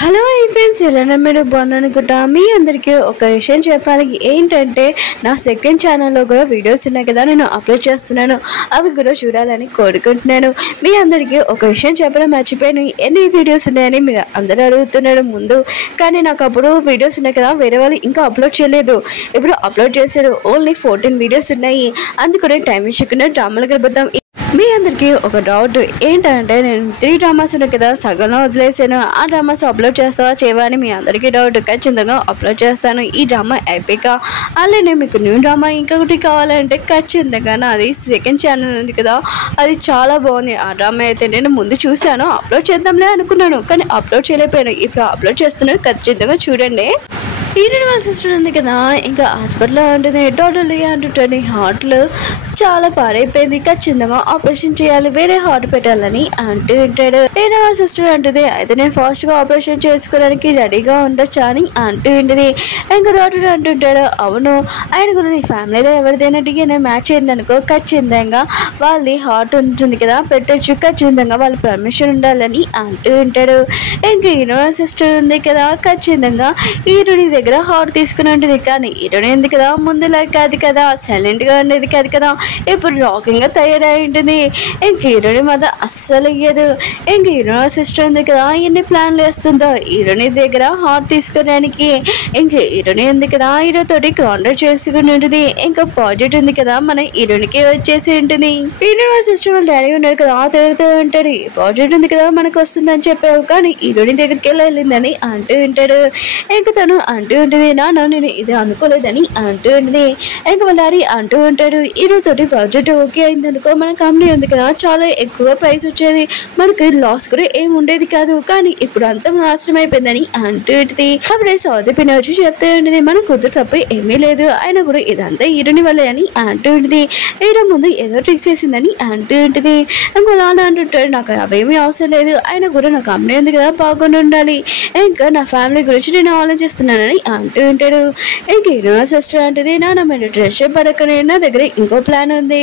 Hello friends, ఎలా మీరు బాగున్నానుకుంటా. మీ అందరికీ ఒక విషయం చెప్పాలి. ఏంటంటే నా సెకండ్ ఛానల్లో కూడా వీడియోస్ ఉన్నాయి కదా, నేను అప్లోడ్ చేస్తున్నాను. అవి కూడా చూడాలని కోరుకుంటున్నాను. మీ అందరికీ ఒక విషయం చెప్పడం మర్చిపోయాను. ఎన్ని వీడియోస్ ఉన్నాయని మీరు అందరూ అడుగుతున్నారు ముందు. కానీ నాకు అప్పుడు వీడియోస్ ఉన్నాయి కదా, వేరే వాళ్ళు ఇంకా అప్లోడ్ చేయలేదు. ఇప్పుడు అప్లోడ్ చేశారు. ఓన్లీ 14 వీడియోస్ ఉన్నాయి. అందుకనే టైం ఇచ్చుకున్న డ్రామాలకు వెళ్ళిపోతాం. మీ అందరికీ ఒక డౌట్ ఏంటంటే, నేను 3 డ్రామాస్ ఉన్నాయి కదా, సగంలో వదిలేసాను. ఆ డ్రామాస్ అప్లోడ్ చేస్తావా చేయవా అని మీ అందరికీ డౌట్. ఖచ్చితంగా అప్లోడ్ చేస్తాను. ఈ డ్రామా అయిపోయాక అలానే మీకు న్యూ డ్రామా ఇంకొకటి కావాలంటే ఖచ్చితంగా నాది సెకండ్ ఛానల్ ఉంది కదా, అది చాలా బాగుంది. ఆ డ్రామా అయితే నేను ముందు చూశాను, అప్లోడ్ చేద్దాంలే అనుకున్నాను, కానీ అప్లోడ్ చేయలేకపోయాను. ఇప్పుడు అప్లోడ్ చేస్తున్నాను, ఖచ్చితంగా చూడండి. ఈరోజు వాళ్ళ సిస్టర్ ఉంది కదా, ఇంకా హాస్పిటల్లో ఉంటుంది. టోటల్లీ అంటుంటాడు, హార్ట్లో చాలా పాడైపోయింది, ఖచ్చితంగా ఆపరేషన్ చేయాలి, వేరే హార్ట్ పెట్టాలని అంటూ ఉంటాడు. ఈరోజు వాళ్ళ సిస్టర్ అంటుంది, అయితే నేను ఫాస్ట్గా ఆపరేషన్ చేసుకోవడానికి రెడీగా ఉండొచ్చా అని అంటూ ఉంటుంది. ఇంకా డాక్టర్ అంటుంటాడు, అవును, ఆయన కూడా నీ ఫ్యామిలీలో ఎవరిదైనా డిఎన్ఏ మ్యాచ్ అయిందనుకో, ఖచ్చితంగా వాళ్ళ హార్ట్ ఉంటుంది కదా పెట్టచ్చు, ఖచ్చితంగా వాళ్ళ పర్మిషన్ ఉండాలని అంటూ ఉంటాడు. ఇంకా ఈరోజు సిస్టర్ ఉంది కదా, ఖచ్చితంగా ఈరోజు దగ్గర హార్ట్ తీసుకుని ఉంటుంది. కానీ ఈరోజు ఎందుకు కదా, ముందులా కాదు కదా, సైలెంట్గా ఉండేది కాదు కదా, ఇప్పుడు రాకింగ్గా తయారై ఉంటుంది. ఇంక ఈరోజు మాత్రం అస్సలు ఇయ్యదు. ఇంక ఈరోజు సిస్టర్ ఉంది కదా, ఎన్ని ప్లాన్లు వేస్తుందో ఈరోజు దగ్గర హార్ట్ తీసుకోవడానికి. ఇంక ఈరోజు ఎందుకు కదా, ఈరోజుతోటి కాంటాక్ట్ చేసుకుని ఉంటుంది. ఇంకా ప్రాజెక్ట్ ఉంది కదా, మన ఈరోజుకే వచ్చేసి ఉంటుంది. ఈరోజు సిస్టర్ వాళ్ళ డాడీ ఉన్నాడు కదా, తిడుతూ ఉంటాడు, ప్రాజెక్ట్ ఉంది కదా మనకు వస్తుందని చెప్పావు, కానీ ఈరోజు దగ్గరికి వెళ్ళిందని అంటూ ఉంటాడు. ఇంకా తను అంటూ ఉంటుంది, నాన్న నేను ఇది అనుకోలేదని అంటూ ఉంటుంది. ఇంకా వాళ్ళ డాడీ అంటూ ఉంటాడు, ఈరోజుతోటి ప్రాజెక్ట్ ఓకే అయిందనుకో, మన కంపెనీ ఉంది కదా చాలా ఎక్కువ ప్రైస్ వచ్చేది, మనకి లాస్ కూడా ఏమి ఉండేది కాదు, కానీ ఇప్పుడు అంతా నాశనం అయిపోయిందని అంటూ ఉంటుంది. అప్పుడే సౌదీ పిన్న వచ్చి చెప్తూ ఉంటుంది, మన కూతురు తప్పు ఏమీ లేదు, ఆయన కూడా ఇదంతా ఈరోని వల్లే అని అంటూ ఉంటుంది. ఈరో ముందు ఏదో ట్రిక్స్ చేసిందని అంటూ ఉంటుంది. ఇంకో నాన్న అంటుంటాడు, నాకు అవేమీ అవసరం లేదు, ఆయన కూడా నా కంపెనీ ఉంది కదా బాగుండి ఉండాలి, ఇంకా నా ఫ్యామిలీ గురించి నేను ఆలోచిస్తున్నానని అంటూ ఉంటాడు. ఇంక ఈరోజు సిస్టర్ అంటుంది, నాన్న మీరు టెన్షన్ పడకనే, నా దగ్గర ఇంకో ప్లాన్ ఉంది,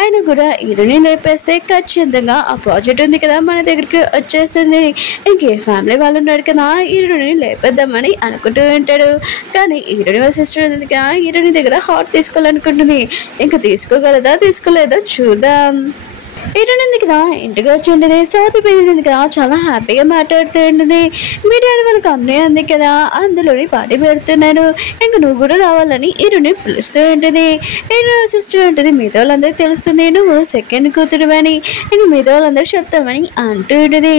ఆయన కూడా ఈరోని లేపేస్తే ఖచ్చితంగా ఆ ప్రాజెక్ట్ ఉంది కదా మన దగ్గరికి వచ్చేస్తుంది. ఇంకే ఫ్యామిలీ వాళ్ళు ఉన్నాడు కదా, ఈరోని లేపేద్దామని అనుకుంటూ ఉంటాడు. కానీ ఈరోని వాళ్ళ సిస్టర్ ఉంది కదా, ఈరోని దగ్గర హార్ట్ తీసుకోవాలనుకుంటుంది. ఇంకా తీసుకోగలదా తీసుకోలేదా చూద్దాం. ఈరోజు కదా ఇంటికి వచ్చి ఉంటుంది. సౌత్ పెళ్ళింది కదా, చాలా హ్యాపీగా మాట్లాడుతూ ఉంటుంది. మీడియా వాళ్ళ కంపెనీ ఉంది కదా, అందులోని పార్టీ పెడుతున్నాను, ఇంక నువ్వు కూడా రావాలని ఈరోజు పిలుస్తూ ఉంటుంది. ఈరోజు సిస్టర్ ఉంటుంది, మిగతా వాళ్ళందరికీ తెలుస్తుంది నువ్వు సెకండ్ కూతురు అని, ఇంక మిగతా వాళ్ళందరూ చెప్తామని అంటూ ఉంటుంది.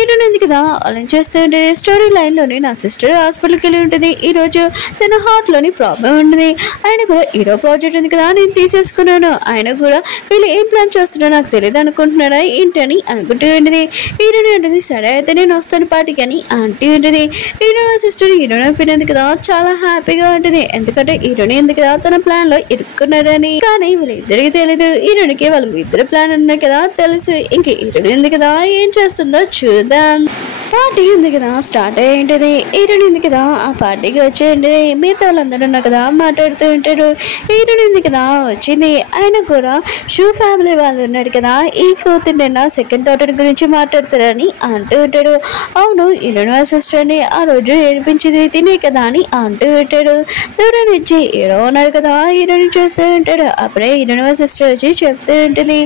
ఈరోజు కదా అలా చేస్తూ ఉంటుంది. స్టోరీ లైన్లోని నా సిస్టర్ హాస్పిటల్కి వెళ్ళి ఉంటుంది. ఈరోజు తన హార్ట్లోని ప్రాబ్లం ఉంటుంది. ఆయన కూడా ఈరో ప్రాజెక్ట్ ఉంది కదా నేను తీసేసుకున్నాను, ఆయన కూడా వీళ్ళు ఏం ప్లాన్ చేస్తున్నారో నాకు తెలియదు అనుకుంటున్నాడా ఏంటని అనుకుంటూ ఉంటుంది. హీరోని ఉంటుంది, సరే అయితే నేను వస్తాను పార్టీకి అని అంటూ ఉంటుంది. హీరోని సిస్టర్ హీరోని అయిపోయినది కదా చాలా హ్యాపీగా ఉంటుంది, ఎందుకంటే హీరోని ఎందుకు కదా తన ప్లాన్ లో ఇరుక్కున్నారని. కానీ వీళ్ళిద్దరికి తెలీదు, హీరోనికి వాళ్ళ ఇద్దరు ప్లాన్ ఉన్నాయి కదా తెలుసు. ఇంక హీరోని ఎందుకు కదా ఏం చేస్తుందో చూద్దాం. పార్టీ ఉంది కదా స్టార్ట్ అయ్యి ఉంటుంది. హీరోని ఉంది కదా ఆ పార్టీకి వచ్చేయండి, మిగతా వాళ్ళందరూ ఉన్నారు కదా మాట్లాడుతూ ఉంటారు. హీరోని ఉంది కదా వచ్చింది, ఆయన కూడా షూ ఫ్యామిలీ వాళ్ళు ఉన్నాడు కదా, ఈ కూతుండేనా సెకండ్ డాటర్ గురించి మాట్లాడతారని అంటూ ఉంటాడు. అవును, హీరోని వాళ్ళ సిస్టర్ని ఆ రోజు ఏడిపించింది తినే కదా అని అంటూ ఉంటాడు. దూరం నుంచి హీరో ఉన్నాడు కదా, హీరోని చూస్తూ ఉంటాడు. అప్పుడే హీరోని వాళ్ళ సిస్టర్ వచ్చి చెప్తూ ఉంటుంది,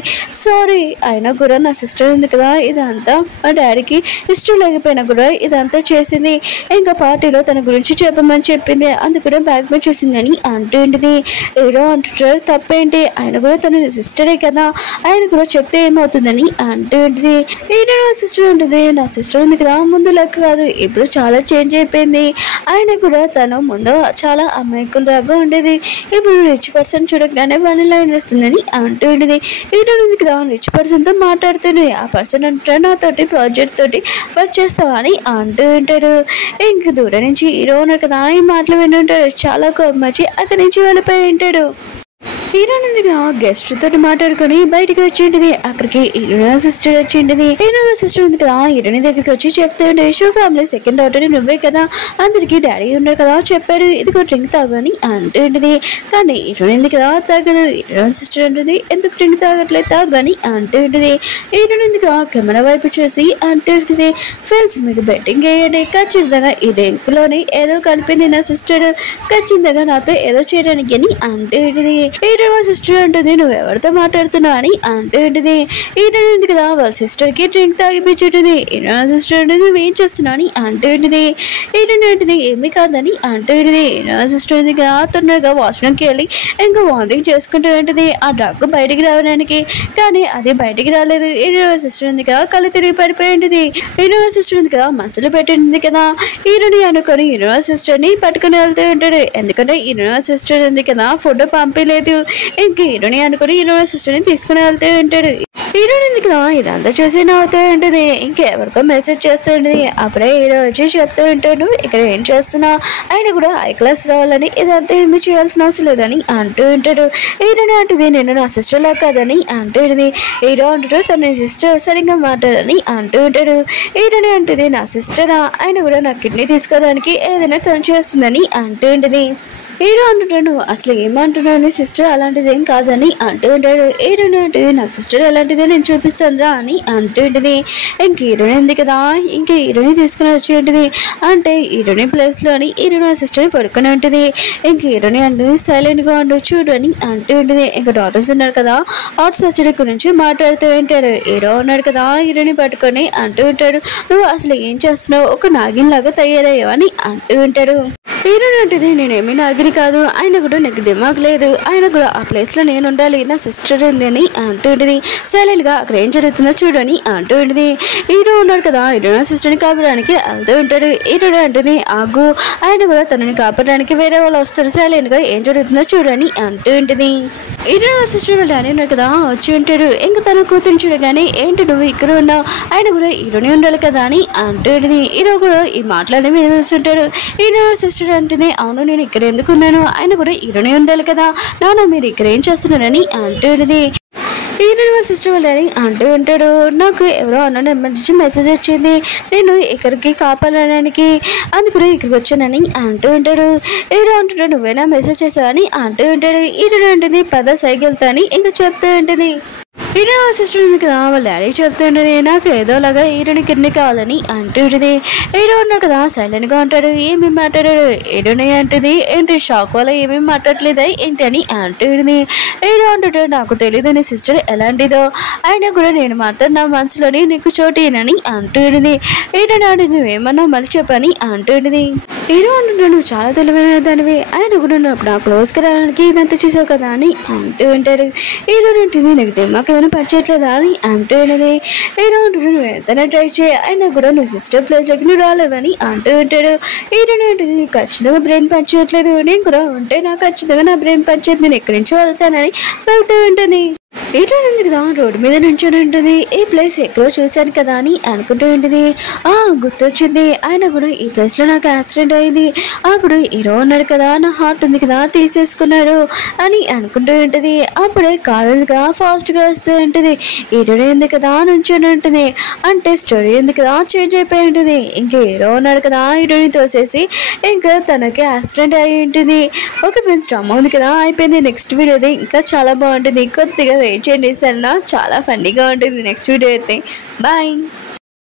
సారీ అయినా కూడా నా సిస్టర్ ఉంది కదా ఇదంతా మా డాడీకి ఇష్టం లేకపోయినా కూడా ఇదంతా చేసింది, ఇంకా పార్టీలో తన గురించి చెప్పమని చెప్పింది, అందుకనే బ్యాగ్ మీద చేసిందని అంటూ ఉంటుంది. హీరో అంటుంటారు, తప్పేంటి, ఆయన కూడా తన సిస్టరే కదా, ఆయన కూడా చెప్తే ఏమవుతుందని అంటూ ఉంటుంది. హీరో సిస్టర్ ఉంటుంది, నా సిస్టర్ ఉంది కదా ముందు లెక్క కాదు, ఇప్పుడు చాలా చేంజ్ అయిపోయింది, ఆయన కూడా తను ముందు చాలా అమాయకులాగా ఉండేది, ఇప్పుడు రిచ్ పర్సన్ చూడగానే వన్ లైన్ వస్తుందని అంటూ ఉంటుంది. హీరో ఉంది కదా రిచ్ పర్సన్ తో మాట్లాడుతుంది, ఆ పర్సన్ అంటారు నాతోటి ప్రాజెక్ట్ తోటి వర్క్ చేస్తావా అని అంటూ ఉంటాడు. ఇంక దూరం నుంచి హీరో ఉన్నారు కదా ఈ మాటలు విని ఉంటాడు, చాలా కోపం వచ్చి అక్కడి నుంచి వెళ్ళిపోయి ఉంటాడు. హీరోయిన్గా గెస్ట్ తోటి మాట్లాడుకొని బయటకు వచ్చింటిది. అక్కడికి హీరోయిన్ సిస్టర్ వచ్చింటిది. హీరోయిన్ సిస్టర్ ఉంది కదా, హీరోయిన్ దగ్గరికి వచ్చి చెప్తుండే, షో ఫ్యామిలీ సెకండ్ డాటర్ నువ్వే కదా, అందరికి డాడీ ఉన్నారు కదా చెప్పాడు, ఇదిగో డ్రింక్ తాగని అంటుంటిది. కానీ హీరోయిన్ కదా తాగదు. హీరోయిన్ సిస్టర్ అంటుంది, ఎందుకు డ్రింక్ తాగట్లేదు తాగని అంటుంటిది. హీరోయిన్గా కెమెరా వైపు చూసి అంటుంటిది, ఫ్రెండ్స్ మీరు బెట్టింగ్ వేయండి, ఖచ్చితంగా ఈ డ్రింక్ లోని ఏదో కలిపింది నా సిస్టర్, ఖచ్చితంగా నాతో ఏదో చేయడానికి అని అంటుంటిది. హీరోయిన్ సిస్టర్ అంటుంది, నువ్వు ఎవరితో మాట్లాడుతున్నావు అని అంటుంటిది. హీరోయిన్ కదా వాళ్ళ సిస్టర్ కి డ్రింక్ తాగిపించుంటుంది. హీరోయిన్ సిస్టర్ అంటుంది, నువ్వేం చేస్తున్నావు అని అంటుంటిది. హీరోయిన్ అంటుంది, ఏమీ కాదని అంటుంటిది. హీరోయిన్ సిస్టర్ కదా తొందరగా వాష్రూమ్కి వెళ్ళి ఇంకా వాంతింగ్ చేసుకుంటూ ఉంటుంది ఆ డ్రగ్ బయటికి రావడానికి. కానీ అది బయటికి రాలేదు. హీరోయిన్ సిస్టర్ ఉంది కదా కళ్ళు తిరిగి పడిపోయి ఉంటుంది. హీరోయిన్ సిస్టర్ ఉంది కదా మనసులో పెట్టింది కదా, హీరోని అనుకొని హీరోయిన్ సిస్టర్ ని పట్టుకుని వెళ్తూ ఉంటాడు. ఎందుకంటే హీరోయిన్ సిస్టర్ ఉంది కదా ఫోటో పంపించలేదు. ఇంక హీరోని అనుకుని హీరోయిన్ సిస్టర్ ని తీసుకుని వెళ్తూ ఉంటాడు. హీరోయిన్ కదా ఇదంతా చూసి నవ్వుతూ ఉంటుంది. ఇంకెవరికో మెసేజ్ చేస్తూ ఉంటుంది. అప్పుడే హీరో వచ్చి చెప్తూ ఉంటాడు, ఇక్కడ ఏం చేస్తున్నా, ఆయన కూడా హై క్లాస్ రావాలని ఇదంతా ఏమి చేయాల్సిన అవసరం లేదని అంటూ ఉంటాడు. హీరోని అంటుంది, నేను నా సిస్టర్ లా కాదని అంటూ ఉంటుంది. హీరో అంటాడు, తన సిస్టర్ సరిగ్గా మాట్లాడని అంటూ ఉంటాడు. హీరోని అంటుంది, నా సిస్టరా, ఆయన కూడా నా కిడ్నీ తీసుకోవడానికి ఏదైనా తను చేస్తుందని అంటూ ఉంటుంది. హీరో అంటుంటాడు, అసలు ఏమంటున్నాను, సిస్టర్ అలాంటిది ఏం కాదని అంటూ ఉంటాడు. హీరోయిన్ అంటుంది, నా సిస్టర్ అలాంటిదే నేను చూపిస్తాను రా అని అంటూ ఉంటుంది. ఇంక హీరోయిన్ ఉంది కదా, ఇంక హీరోని తీసుకుని వచ్చి ఉంటుంది. అంటే హీరోయిన్ ప్లేస్లోని హీరోయిన్ సిస్టర్ని పడుకుని ఉంటుంది. ఇంక హీరోని అంటుంది, సైలెంట్గా ఉండు చూడు అని అంటూ ఉంటుంది. ఇంకా డాక్టర్స్ ఉన్నారు కదా, హార్ట్ సర్జరీ గురించి మాట్లాడుతూ ఉంటాడు. హీరో ఉన్నాడు కదా హీరోని పట్టుకొని అంటూ ఉంటాడు, నువ్వు అసలు ఏం చేస్తున్నావు, ఒక నాగిన్ లాగా తయారయ్యావు అని అంటూ ఉంటాడు. హీరోయిన్ అంటుంది, నేనేమీ నాగిని కాదు, ఆయన కూడా నాకు దిమాగ్ లేదు, ఆయన కూడా ఆ ప్లేస్ లో నేను ఉండాలి, నా సిస్టర్ ఉంది అని అంటూ ఉంటుంది. సైలెంట్ గా అక్కడ ఏం జరుగుతుందో చూడని అంటూ ఉంటుంది. హీరో ఉన్నాడు కదా హీరోయిన్ సిస్టర్ ని కాపాడడానికి వెళ్తూ ఉంటాడు. హీరోయిన్ అంటుంది, ఆగు, ఆయన కూడా తనని కాపాడడానికి వేరే వాళ్ళు వస్తారు, సైలెంట్ గా ఏం జరుగుతుందో చూడని అంటూ ఉంటుంది. హీరోయిన్ సిస్టర్ వాళ్ళ డాడీ ఉన్నాడు కదా వచ్చి ఉంటాడు. ఇంకా తన కూతురు చూడగానే, ఏంటి నువ్వు ఇక్కడ ఉన్నావు, ఆయన కూడా హీరోని ఉండాలి కదా అని అంటూ ఉంటుంది. హీరో కూడా ఈ మాట్లాడడం వినిపిస్తుంటాడు. హీరోయిన్ సిస్టర్ అంటుంది, అవును నేను ఇక్కడ ఎందుకు ఉన్నాను, ఆయన కూడా హీరోనే ఉండాలి కదా, నాన్న మీరు ఇక్కడ ఏం చేస్తున్నారని అంటూ ఉంటుంది. హీరోయిన్ వాళ్ళ సిస్టర్ వాళ్ళ డాడీ అంటూ ఉంటాడు, నాకు ఎవరో అన్న నెంబర్ నుంచి మెసేజ్ వచ్చింది, నేను ఇక్కడికి కాపాడడానికి అందుకనే ఇక్కడికి వచ్చానని అంటూ ఉంటాడు. హీరో అంటుంటాడు, నువ్వేనా మెసేజ్ చేసావని అంటూ ఉంటాడు. హీరోయిన్ ఉంటుంది, పద సైకిల్తో అని ఇంకా చెప్తూ ఉంటుంది. హీరోయిన్ సిస్టర్ ఉంది కదా వాళ్ళ డాడీ చెప్తుంటుంది, నాకు ఏదోలాగా హీరోని కిడ్నీ కావాలని అంటూ ఉంటుంది. హీరో ఉన్నా కదా సైలెంట్గా ఉంటాడు, ఏమేమి మాట్లాడాడు. హీరోని అంటుంది, ఏంటి షాక్ వల్ల ఏమేమి మాట్లాడలేదా ఏంటి అని అంటూ ఉంటుంది. హీరో అంటుంటాడు, నాకు తెలియదు నీ సిస్టర్ ఎలాంటిదో, అయినా కూడా నేను మాత్రం నా మనసులోని నీకు చోటేనని అంటూ ఉంటుంది. హీరోని అంటుంది, నువ్వేమన్నా మళ్ళీ చెప్పని అంటూ ఉంటుంది. హీరో అంటుంటాడు, నువ్వు చాలా తెలివైన దానివి, ఆయన కూడా నా క్లోజ్కి రావడానికి ఇదంతా చేసావు కదా అని అంటూ ఉంటాడు. హీరోని అంటుంది, నాకు దిమాక్ ఏమైనా పనిచేయట్లేదా అని అంటూ ఉన్నది. హీరో అంటుంటాడు, నువ్వు ఎంతైనా ట్రై చేయి, అయినా కూడా నువ్వు సిస్టర్ ప్లేస్లోకి నువ్వు రాలేవని అంటూ ఉంటాడు. హీరోని అంటుంది, ఖచ్చితంగా బ్రెయిన్ పనిచేయట్లేదు, నేను కూడా ఉంటే నాకు ఖచ్చితంగా నా బ్రెయిన్ పనిచేయదు, నేను ఎక్కడి నుంచో వెళ్తానని వెళ్తూ ఉంటుంది. హీరోయిన్ ఉంది కదా రోడ్డు మీద నుంచొని ఉంటుంది. ఈ ప్లేస్ ఎక్కడో చూశాను కదా అని అనుకుంటూ ఉంటుంది. గుర్తొచ్చింది, ఆయన కూడా ఈ ప్లేస్లో నాకు యాక్సిడెంట్ అయింది, అప్పుడు హీరో ఉన్నాడు కదా నా హార్ట్ ఉంది కదా తీసేసుకున్నాడు అని అనుకుంటూ ఉంటుంది. అప్పుడే కారుగా ఫాస్ట్గా వస్తూ ఉంటుంది. హీరోయిన్ ఉంది కదా నుంచొని ఉంటుంది. అంటే స్టోరీ ఉంది కదా చేంజ్ అయిపోయి ఉంటుంది. ఇంకా హీరో ఉన్నాడు కదా హీరోయిన్ తోసేసి ఇంకా తనకి యాక్సిడెంట్ అయి ఉంటుంది. ఓకే ఫ్రెండ్స్, డ్రామా ఉంది కదా అయిపోయింది. నెక్స్ట్ వీడియోది ఇంకా చాలా బాగుంటుంది, కొద్దిగా వెయిట్ చేయండి సరేనా, చాలా ఫన్నీగా ఉంటుంది నెక్స్ట్ వీడియో అయితే. బాయ్.